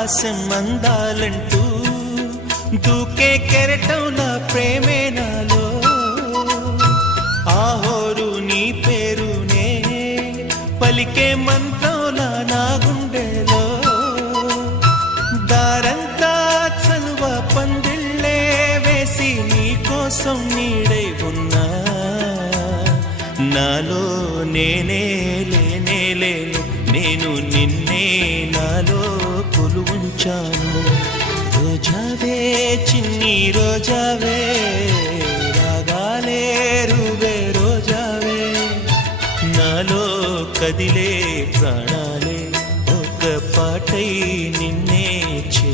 ఆకాశం అందాలంటూ దూకే కెరటంలా ప్రేమే నాలో ఆహోరు నీ పేరునే పలికే మంత్రంలా నా గుండెలో దారంతా చలువ పందిళ్ళే వేసి నీ కోసం నీడై ఉన్నా నాలో నేనే లేనే లేను నేను నిన్నే నాలో కొలువుంచాను రోజావే చిన్ని రోజావే రాగాలే రువే రోజావే నాలో కదిలే ప్రాణాలే ఒక పాటై నిన్నే చే